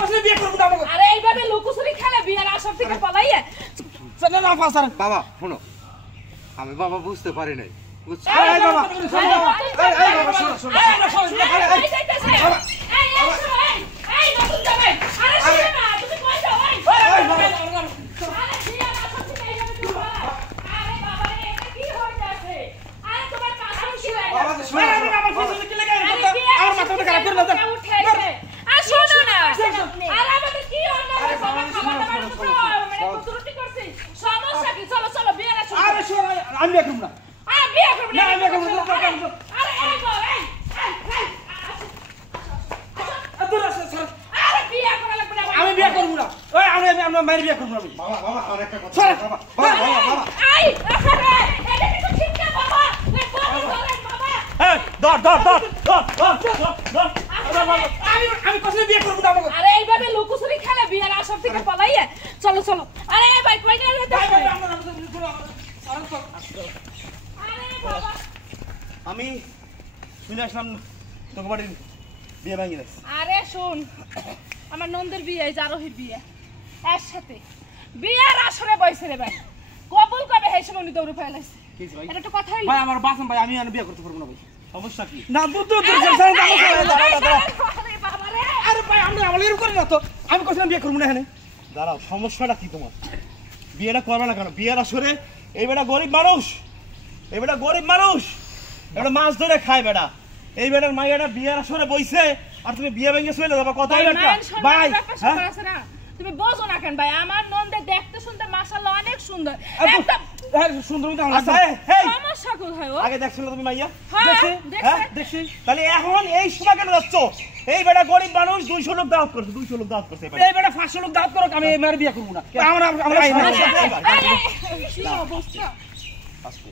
কসলে বিয়ে করব না আরে এইভাবে লুকোচুরি খেলে বিয়ের আসর থেকে পলাইয়ে না না ফাসার বাবা শোনো আমি বাবা বুঝতে পারি নাই বুঝছো এই বাবা এই বাবা শোনো এই নতুন যাবে আরে শুনে না তুমি কই যাও এই আরে বিয়ের আসর থেকে এইভাবে তুমি আরে বাবা রে এটা কি হয়ে যাচ্ছে আরে তোমার কাছে কি হয়ে বাবা শুনো আমার ফসলে কি লাগে আমার মাথাটা খারাপ করে না আর শোনো না আর আমাদের কি হলো বাবা খাবার মানে ত্রুটি করছি সমস্যা কি চলো চলো বিয়ের আসর আরে শোনো আমি বিয়ে করব না আরে বিয়ে করব না আমি বিয়ে করব না আরে এই গো এই দূর আসো স্যার আরে বিয়ে করা লাগবে না আমি বিয়ে করব না ওই আমি মায়ের বিয়ে করব না আমি বাবা বাবা আর একটা কথা স্যার বাবা বাবা আই আরে এটা কিন্তু ঠিক না বাবা এই বল ধরেন বাবা এই ধর আমি কসলে বিয়ে করব না আমাকে আরে এইভাবে লুকোচুরি খেলে বিয়ের আসর থেকে পলাইয়ে চলো চলো আরে ভাই কই গেল ভাই আরে বাবা আমি চলে আসলাম তোকে বাড়ির বিয়ে ভাঙিয়ে দিস আরে শুন আমার নন্দের বিয়ে জারোহির বিয়ে একসাথে বিয়ের আসরে বইছে রে ভাই কবুল কবে হেসে মনি দৌড়ে ফেলাইছে কি ভাই এটা তো কথা হইলো ভাই আমার বাসন ভাই আমি আর বিয়ে করতে পারবো না ভাই সমস্যা কি না দূর আরে বাবা রে আরে ভাই আমরা এরকম করি না তো আমি কইছিলাম বিয়ে করব না এখানে দাঁড়াও সমস্যাটা কি তোমার বিয়েটা করবে না কেন বিয়ের আসরে এই বেটা গরিব মানুষ এটা মাছ ধরে খায় বেটা এই বেটার মাইয়াটা বিয়ের আসরে বইছে আর তুমি বিয়ে ভেঙে চলে যাবা কথাই একটা ভাই হ্যাঁ তুমি বোঝো না কেন ভাই আমার নন্দে দেখতে শুনতে মাশাআল্লাহ অনেক সুন্দর একটা সুন্দর তো আচ্ছা এই সমস্যা কোথায় ও আগে দেখছিল তুমি মাইয়া হ্যাঁ, দেখছি তাহলে এখন এই সময় কেন যাচ্ছ এই বেটা গরিব মানুষ 200 লোক দাওয়াত করছে এই বেটা 500 লোক দাওয়াত করুক আমি এর বিয়ে করব না আমরা আজকে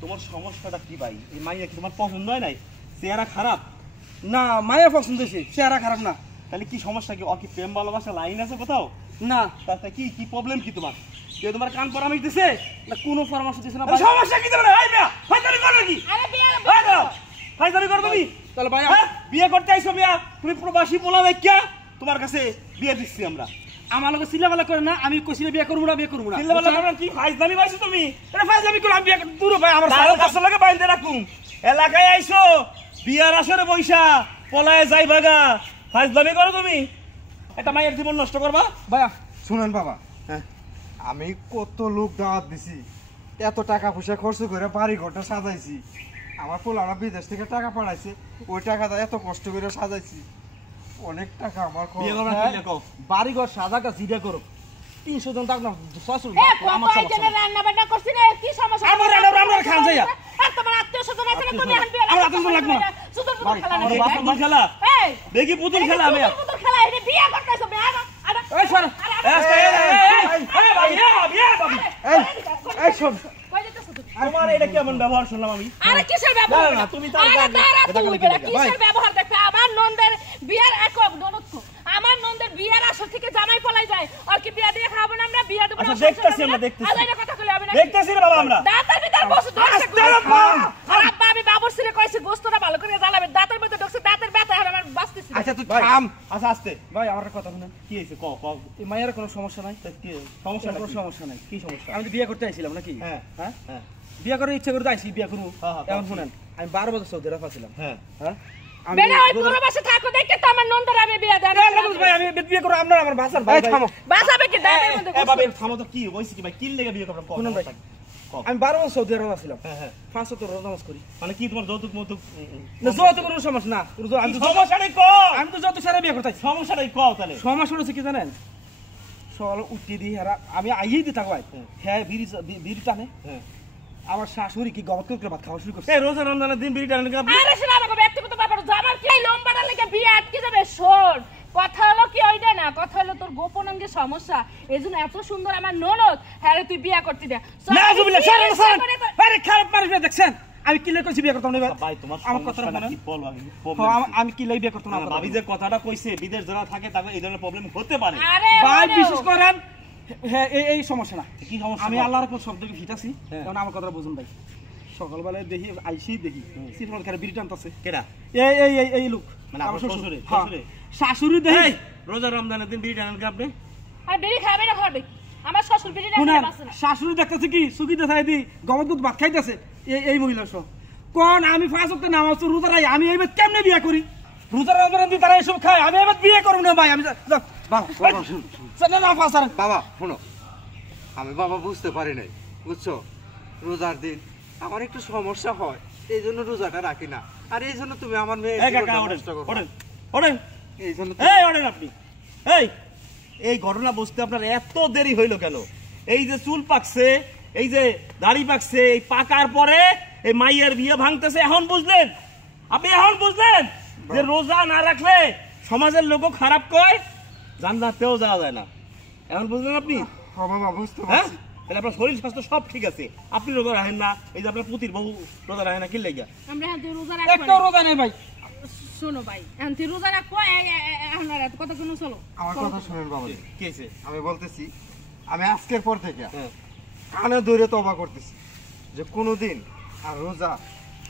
তোমার সমস্যাটা কি ভাই এই মাইয়া কি তোমার পছন্দ হয় নাই চেহারা খারাপ না মাইয়া পছন্দ হয়েছে চেহারা খারাপ না তাহলে কি সমস্যা কি কি প্রেম ভালোবাসা লাইন আছে কোথাও না তাতে কি প্রবলেম কি তোমার কেউ তোমার কান পরামর্শ দিছে না কোনো পরামর্শ দিছে না সমস্যা কি তোমার এই মিয়া ফাইদারি করো নাকি আরে বিয়ে ফাইদারি করো তুমি তাহলে ভাই বিয়ে করতে আইছো মিয়া তুমি প্রবাসী পোলা দেখিয়া তোমার কাছে বিয়ে দিচ্ছি আমরা আমার লগে সিলাবালা করে না আমি কইছিলা বিয়ে করব না সিলাবালা করে কি ফাইজলামি বাইছো তুমি এটা ফাইজলামি করে আমি বিয়ে দূর ভাই আমার কাছে লাগে বাইন্দে রাখুম এলাকায় আইছো বিয়ার আসরে বইসা পলায় যাই বাগা ফাইজলামি করো তুমি এটা মায়ের জীবন নষ্ট করবা ভাইয়া শুনেন বাবা আমি কত লোক দাওয়াত দিছি এত টাকা পয়সা খরচ করে বাড়ি ঘরটা সাজাইছি আমার পোলারা বিদেশ থেকে টাকা পাঠাইছে ওই টাকাটা এত কষ্ট করে সাজাইছি অনেক টাকা আমার বাড়ি ঘর সাজাকা জিরা করো 300 জন টাকা না 600 আমার সমস্যা রান্না বান্না করছিস না কি সমস্যা আমরা খান যাইয়া আর তোমার আত্মীয়স্বজন আছে না তুমি আনবে আমরা আত্মীয় লাগবে না শুধু খেলা না বাবা খেলা এই দেখি পুতুল খেলা আমি পুতুল খেলা এটা বিয়ে করতেছো বিয়ে এই শোন এই শোন তোমার এটা কেমন ব্যবহার শুনলাম আমি আরে কিসের ব্যবহার না তুমি তার কিসের ব্যবহার দেখো আমার নন্দের বিয়ের একক ননদ আমার নন্দের বিয়ের আসর থেকে জামাই পলাই যায় আর কি বিয়ে দিয়ে খাবো না আমরা বিয়ে দেব না আচ্ছা দেখতাছি আমরা দেখতাছি আরে এটা কথা কইলে হবে না দেখতাছি রে বাবা আমরা দাঁতের ভিতর বসে ধরছে আর আব্বা আমি বাবুর ছেলে কইছে গোস্তটা ভালো করে জ্বালাবে দাঁতের মধ্যে ঢুকছে দাঁতের ব্যথা আর আমার বাঁচতেছে আচ্ছা তুই থাম আচ্ছা আস্তে ভাই আমার কথা শুনেন কি হইছে ক এই মায়ের কোনো সমস্যা নাই কি সমস্যা কোনো সমস্যা নাই কি সমস্যা আমি তো বিয়ে করতে আইছিলাম নাকি হ্যাঁ হ্যাঁ বিয়ে করার ইচ্ছা করে আইছি বিয়ে করব এখন শুনেন আমি 12 বছর সৌদি আরব ছিলাম হ্যাঁ হ্যাঁ বেটা ওই পুরো বসে থাকো দেখে তো আমার নন্দর আমি বিয়ে দেব না ভাই আমি বিয়ে করব আপনারা আমার ভাষার ভাই থামো বাসাবে কি দাঁতের মধ্যে এ বাবা থামো তো কি হইছে কি ভাই কি লেগে বিয়ে করব কোন ভাই আমি 12 বছর সৌদি আরব ছিলাম হ্যাঁ হ্যাঁ 5 তো রোজা নামাজ করি মানে কি তোমার যৌতুক মৌতুক না যৌতুক কোনো সমস্যা না আমি তো সমস্যা নাই কও আমি তো যৌতুক সারা বিয়ে করতেছি সমস্যা নাই কও তাহলে সমস্যা হচ্ছে কি জানেন সকালে উঠি দি হেরা আমি আইই দি থাকো হ্যাঁ বিড়ি টানে হ্যাঁ আমার শাশুড়ি কি গবত করে ভাত খাওয়া শুরু করছে এই রোজা রমজানের দিন বিড়ি টানে আপনি আরে শোনা আমাকে ব্যক্তিগত ব্যাপার আমার কি লম্বাটা লেগে বিয়ে আটকে যাবে শোন কথা হলো কি ওইটা না কথা হলো তোর গোপন অঙ্গে সমস্যা এইজন্য এত সুন্দর আমার ননদ হ্যাঁ তুই বিয়ে করতে দে না জুবিলা সরেন আরে খারাপ মানুষ দেখছেন আমি কি লেগে কইছি বিয়ে করতাম না ভাই তোমার আমার কথাটা কি বলবো আমি কি লেগে বিয়ে করতাম না ভাবি যে কথাটা কইছে বিদেশ যারা থাকে তাদের এই ধরনের প্রবলেম হতে পারে ভাই বিশেষ করেন হ্যাঁ এই সমস্যা না কি সমস্যা আমি আল্লাহর কোন শব্দকে ফিটাছি কারণ আমার কথাটা বুঝুন ভাই সকালবেলায় দেখি আইসি দেখি সিফল করে বিড়ি টানতাছে কেডা এই লোক মানে আমার শ্বশুরে শাশুড়ি দেখি রোজা রমজানের দিন বিড়ি টানেন কি আপনি? আর বিড়ি খাবে না খাবে কি? আমার শ্বশুর বিড়ি রাখতে শুনেন পারছে না। শাশুড়ি দেখতেছে কি সুখিতে চাইদি গমত ভাত খাইতেছে এই মহিলা সব কোন আমি 5 ওয়াক্ত নামাজ তো রোজা রাখি আমি এইবার কেমনে বিয়ে করি রোজা রমজান দিন তারা এসব খায় আমি এবার বিয়ে করব না ভাই আমি বাবা না ফাসার বাবা শোনো, আমি বাবা বুঝতে পারি নাই, বুঝছো? রোজার দিন আমার একটু সমস্যা হয়, এই জন্য রোজাটা রাখি না। আর এই জন্য তুমি আমার মেয়ে এই কাকা ওঠেন ওঠেন ওঠেন এই জন্য এই ওঠেন আপনি। এই ঘটনা বুঝতে আপনার এত দেরি হইলো কেন? এই যে চুল পাকছে, এই যে দাড়ি পাকছে, এই পাকার পরে এই মাইয়ের বিয়ে ভাঙতেছে, এখন বুঝলেন? আপনি এখন বুঝলেন যে রোজা না রাখলে সমাজের লোকও খারাপ কয়, জান্নাতেও যাওয়া যায় না। এখন বুঝলেন আপনি? হ্যাঁ বাবা বুঝতে হ্যাঁ, পারছি। তাহলে আপনার শরীর স্বাস্থ্য সব ঠিক আছে, আপনি রোজা রাখেন না, এই যে আপনার পুতির বহু রোজা রাখেন না, কি লেগে? আমরা এখন রোজা একটা রাখবো। রোজা নেই ভাই শোনো ভাই, এখন তুই রোজা রাখবো, এখন আর এত কথা কোনো চলো। আমার কথা শুনেন বাবা, কি হয়েছে? আমি বলতেছি, আমি আজকের পর থেকে হ্যাঁ। কানে ধরে তওবা করতেছি যে কোনোদিন আর রোজা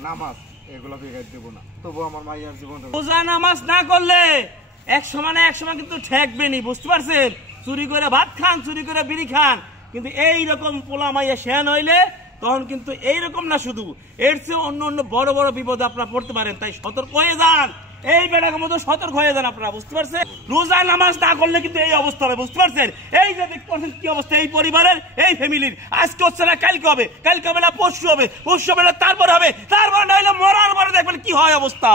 নামাজ এগুলো বিগাড় দেবো না, তবু আমার মাইয়ার জীবনটা রোজা নামাজ না করলে এক সময় কিন্তু ঠেকবে নি, বুঝতে পারছেন? চুরি করে ভাত খান, চুরি করে বিড়ি খান, কিন্তু এইরকম পোলা মাইয়া শেয়ান হইলে তখন কিন্তু এইরকম না, শুধু এর চেয়ে অন্য অন্য বড় বড় বিপদে আপনারা পড়তে পারেন। তাই সতর্ক হয়ে যান, এই বেটাকে মতো সতর্ক হয়ে যান আপনারা, বুঝতে পারছেন? রোজা নামাজ না করলে কিন্তু এই অবস্থা হবে, বুঝতে পারছেন? এই যে দেখতে পাচ্ছেন কি অবস্থা এই পরিবারের, এই ফ্যামিলির। আজকে হচ্ছে না, কালকে হবে, কালকে হবে না, পরশু হবে, পরশু হবে না, তারপর হবে, তারপর না হলে মরার পরে দেখবেন কি হয় অবস্থা।